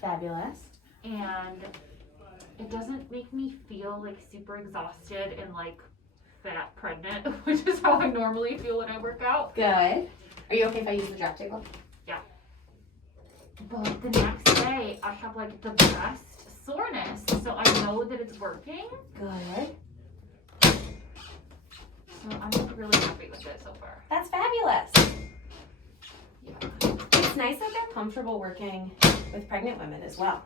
Fabulous. And it doesn't make me feel like super exhausted and like fat pregnant, which is how I normally feel when I work out. Good. Are you okay if I use the drop table? Yeah. But the next day, I have like the best soreness, so I know that it's working. Good. So I'm really happy with it so far. That's fabulous. Yeah. It's nice that they're comfortable working with pregnant women as well.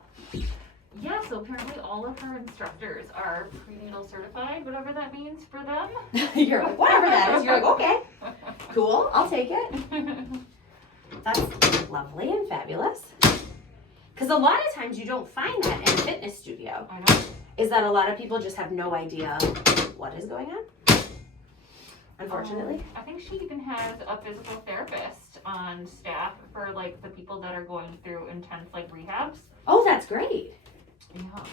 Yeah, so apparently all of her instructors are prenatal certified, whatever that means for them. You're like, whatever that is. You're like, okay, cool, I'll take it. That's lovely and fabulous. Because a lot of times you don't find that in a fitness studio. I know. Is that a lot of people just have no idea what is going on? Unfortunately. I think she even has a physical therapist on staff for like the people that are going through intense like rehabs. Oh, that's great. Yeah.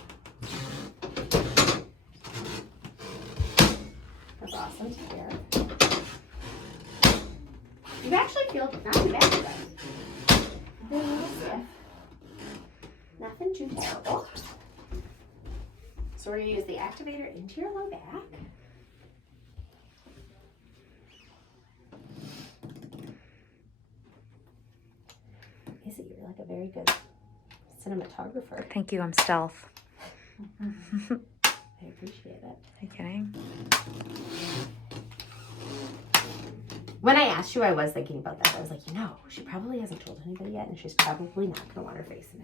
That's awesome to hear. You actually feel not too bad today. A little stiff. Nothing too terrible. So we're going to use the activator into your low back. Izzy, you're like a very good cinematographer. Thank you, I'm stealth. I appreciate it. Are you kidding? When I asked you, I was thinking about that. I was like, she probably hasn't told anybody yet, and she's probably not going to want her face in it.